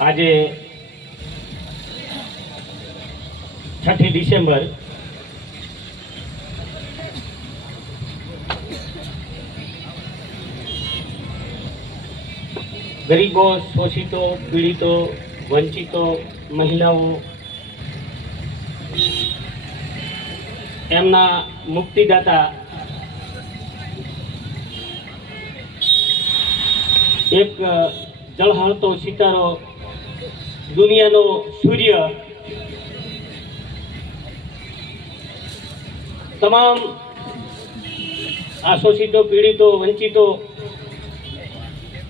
આજે 6 ડિસેમ્બર ગરીબો, શોષિતો, પીડિતો, વંચિતો, મહિલાઓ એમના મુક્તિદાતા એક જળહળતો સિતારો, દુનિયાનો સૂર્ય, તમામ શોષિતો, પીડિતો, વંચિતો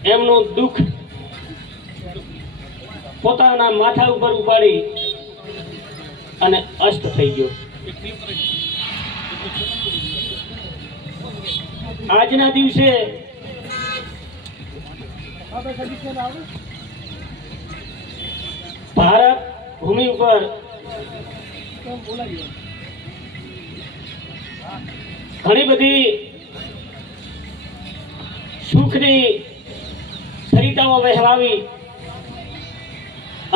એમનું દુઃખ પોતાના માથા ઉપર ઉપાડી અને અસ્ત થઈ ગયો. આજના દિવસે ભારત ભૂમિ ઉપર ઘણી બધી સુખની સરિતાઓ વહેવાવી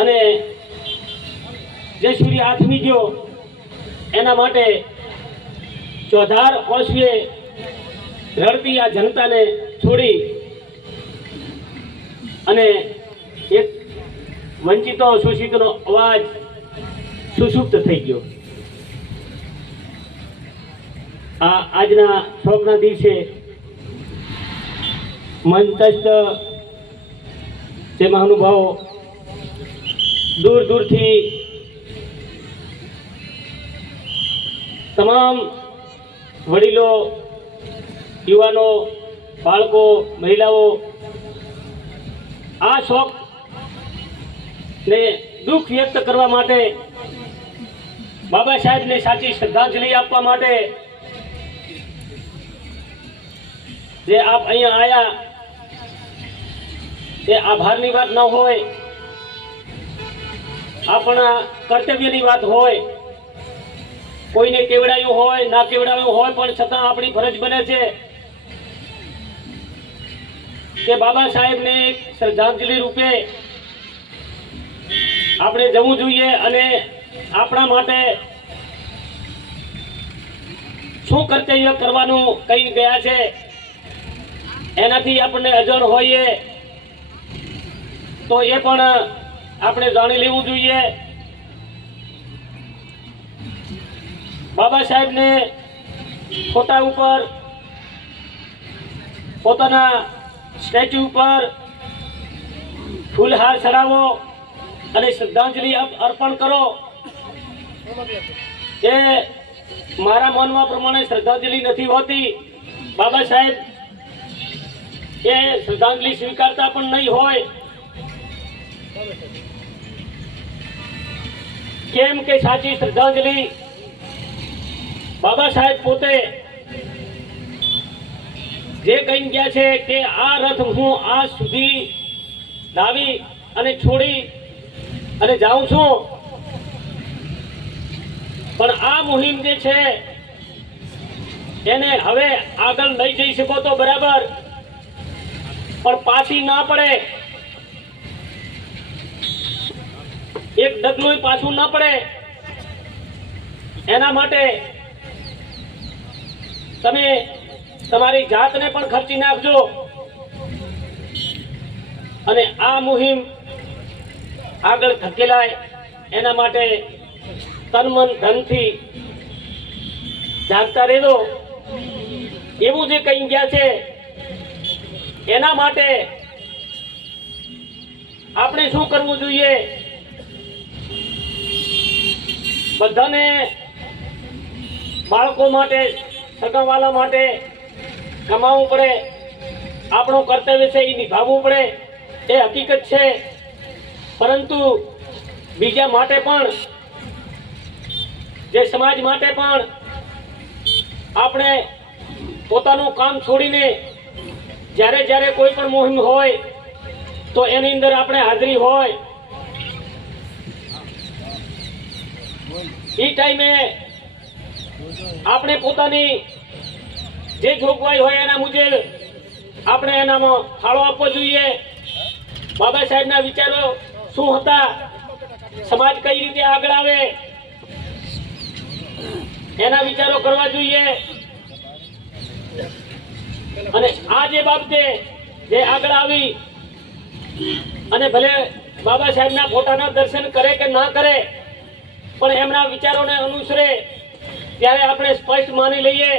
અને જે સૂર્ય આથમી ગયો એના માટે ચોધાર ઓછવે રડતી આ જનતાને છોડી અને એક વંચિતો, શોષિતનો અવાજ સુષુપ્ત થઈ ગયો. આજના શોકના દિવસે મંચસ્થ જે મહાનુભાવો દૂર દૂરથી તમામ વડીલો, યુવાનો, બાળકો, મહિલાઓ આ શોક ને દુઃખ વ્યક્ત કરવા માટે, બાબા સાહેબને સાચી શ્રદ્ધાંજલિ આપવા માટે જે આપ અહીંયા આવ્યા એ આભારની વાત ન હોય, આપણા કર્તવ્યની વાત હોય. કોઈને કેવડાયું હોય, ના કેવડાયું હોય, પણ છતાં આપણી ફરજ બને છે કે બાબા સાહેબને શ્રદ્ધાંજલિ રૂપે આપણે જવું જોઈએ અને આપણા માટે શું કર્તવ્ય કરવાનું કઈ ગયા છે એનાથી આપણને અજાણ હોઈએ તો એ પણ આપણે જાણી લેવું જોઈએ. બાબા સાહેબને ફોટા ઉપર, પોતાના સ્ટેચ્યુ ઉપર ફૂલહાર ચડાવો અને શ્રદ્ધાંજલિ અર્પણ કરો. એ મારા માનવા પ્રમાણે શ્રદ્ધાંજલિ નથી હોતી. બાબા સાહેબ એ શ્રદ્ધાંજલિ સ્વીકારતા પણ નહીં હોય. કેમ કે સાચી શ્રદ્ધાંજલિ બાબા સાહેબ પોતે જે કહી ગયા છે કે આ રથ હું આજ સુધી લાવી અને છોડી અને જાઉં છું, પણ આ મુહિમ જે છે એને હવે આગળ લઈ જઈ શકો તો બરાબર, પણ પાછી ના પડે, એક ડગલું પાછું ના પડે એના માટે તમે તમારી જાતને પણ ખર્ચી નાખજો અને આ મુહિમ આગળ ધકેલાય એના માટે તન મન ધનથી જાગતા રહેજો. એવું જે કહી ગયા છે એના માટે આપણે શું કરવું જોઈએ? બધાને બાળકો માટે, સગાવાલા માટે કમાવવું પડે. આપણું કર્તવ્ય છે એ નિભાવવું પડે, એ હકીકત છે. પરંતુ બીજા માટે પણ, જે સમાજ માટે પણ આપણે પોતાનું કામ છોડીને જ્યારે જ્યારે કોઈ પણ મુહિમ હોય તો એની અંદર આપણે હાજરી હોય. એ ટાઈમે આપણે પોતાની જે જોગવાઈ હોય એના મુજબ આપણે એનામાં ફાળો આપવો જોઈએ. બાબા સાહેબના વિચારો શું હતા, સમાજ કઈ રીતે આગળ આવે એના વિચારો કરવા જોઈએ. અને આ જે બાબતે જે આગળ આવી અને ભલે બાબા સાહેબના ફોટાના દર્શન કરે કે ના કરે પણ એમના વિચારોને અનુસરે, ત્યારે આપણે સ્પષ્ટ માની લઈએ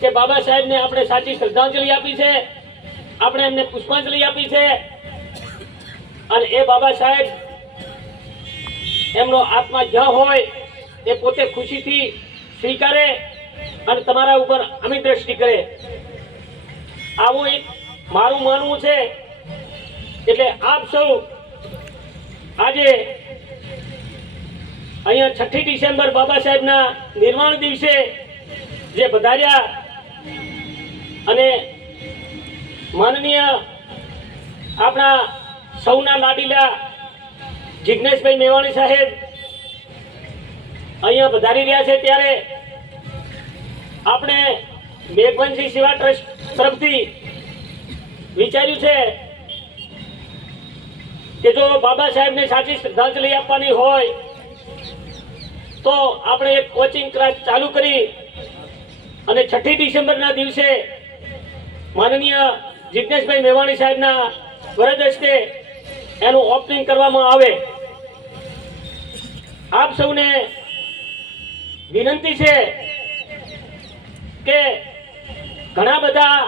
કે બાબા સાહેબને આપણે સાચી શ્રદ્ધાંજલિ આપી છે, આપણે એમને પુષ્પાંજલિ આપી છે. અને એ બાબા સાહેબ એમનો આત્મા જ્યાં હોય એ પોતે ખુશીથી સ્વીકારે અને તમારા ઉપર અમી દ્રષ્ટિ કરે, આવું એક મારું માનવું છે. એટલે આપ સૌ આજે અહીંયા 6 ડિસેમ્બર બાબા સાહેબના નિર્વાણ દિવસે જે પધાર્યા અને માનનીય આપણા સૌના લાડીલા જિજ્ઞેશભાઈ મેવાણી સાહેબ અહીંયા પધારી રહ્યા છે, ત્યારે આપણે મેઘવંશી સેવા ટ્રસ્ટ તરફથી વિચાર્યું છે કે જો બાબા સાહેબને સાચી શ્રદ્ધાંજલિ આપવાની હોય તો આપણે એક કોચિંગ ક્લાસ ચાલુ કરી અને 6 ડિસેમ્બરના દિવસે માનનીય જિજ્ઞેશભાઈ મેવાણી સાહેબના વરદ હસ્તે એનું ઓપનિંગ કરવામાં આવે. આપ સૌને વિનંતી છે કે ઘણા બધા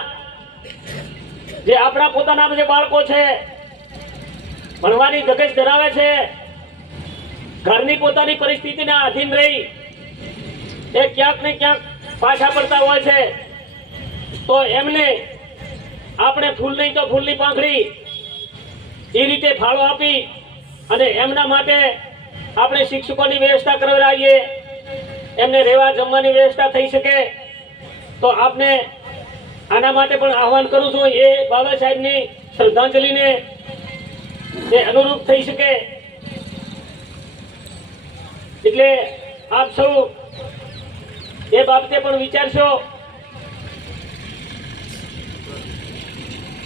જે આપણા પોતાના જે બાળકો છે, ભણવાની ધગશ ધરાવે છે, ઘરની પોતાની પરિસ્થિતિના આધીન રહી એ ક્યાંક ને ક્યાંક પાછા પડતા હોય છે, તો એમને આપણે ફૂલ નહીં તો ફૂલની પાંખડી એ રીતે ફાળો આપી અને એમના માટે આપણે શિક્ષકોની વ્યવસ્થા કરાવીએ, એમને રહેવા જમવાની વ્યવસ્થા થઈ શકે. તો આપને આના માટે પણ આહવાન કરું છું, એ બાબા સાહેબની શ્રદ્ધાંજલિને જે અનુરૂપ થઈ શકે. એટલે આપ સૌ એ બાબતે પણ વિચારશો.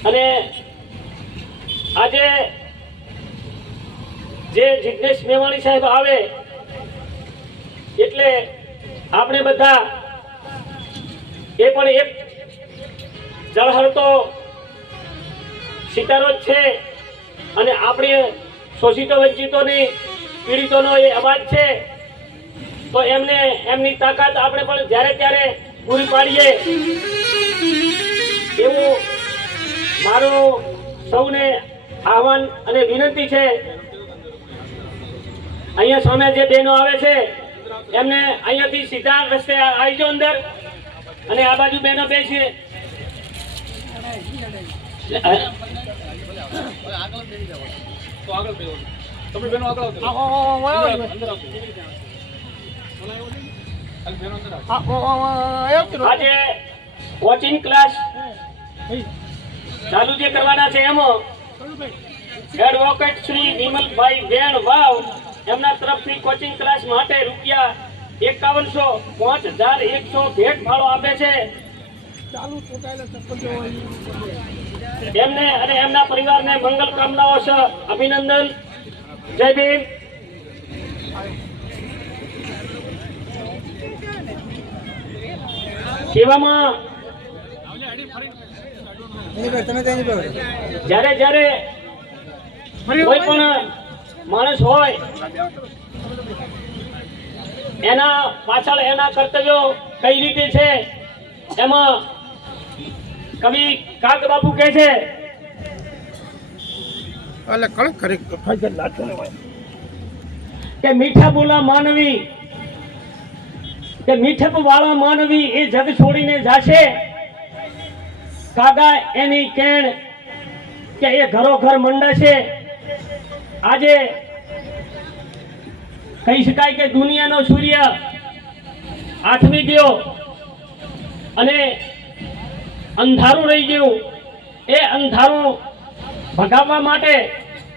અને આજે જે જિજ્ઞેશ મેવાણી સાહેબ આવે એટલે આપણે બધા એ પણ એક જળહળતો સિતારો જ છે અને આપણે શોષિતો વંચિતોની પીડિતોનો એ અવાજ છે. તો એમને એમની તાકાત આપણે પણ જ્યારે ત્યારે પૂરી પાડીએ એવું મારું સૌને આહવાન અને વિનંતી છે. અહીંયા સામે જે બહેનો આવે છે એમને અહીંયાથી સીધા રસ્તે આવી જાઓ અંદર, અને આ બાજુ બહેનો બેસી આજે કોચિંગ ક્લાસ ચાલુ જે કરવાના છે એમાં એડવોકેટ શ્રી વિમલભાઈ વેણ વાવ એમના તરફથી કોચિંગ ક્લાસ માટે રૂપિયા 51,000 ભેટ ફાળો આપે છે. એમને અને એમના પરિવારને મંગલ કામનાઓ છે. અભિનંદન. જય ભીમ. સેવામાં જ્યારે જ્યારે કોઈ પણ માણસ હોય એના પાછળ એના કર્તવ્યો કઈ રીતે છે, એમાં કવિ કાગ બાપુ કહે છે કે મીઠા બોલા માનવી કે મીઠપ વાળા માનવી એ જગ છોડીને જાશે, કાગા એની કેણ કે એ ઘરો ઘર મંડાશે. આજે કહી શકાય કે દુનિયાનો સૂર્ય આથમી ગયો અને અંધારું રહી ગયું. એ અંધારું ભગાવવા માટે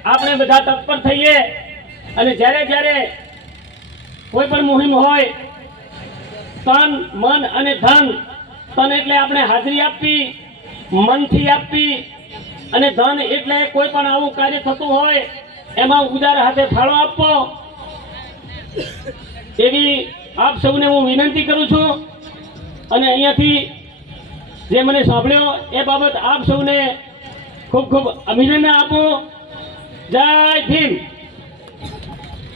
આપણે બધા તત્પર થઈએ અને જ્યારે જ્યારે કોઈ પણ મુહિમ હોય, તન મન અને ધન, તન એટલે આપણે હાજરી આપવી, મનથી આપવી, અને ધન એટલે કોઈ પણ આવું કાર્ય થતું હોય એમાં ઉદાર હાથે ફાળો આપવો એવી આપ સૌને હું વિનંતી કરું છું અને અહીંયાથી જે મને સાંભળ્યો એ બાબત આપ સૌને ખૂબ ખૂબ અભિનંદન આપું. જય ભીમ.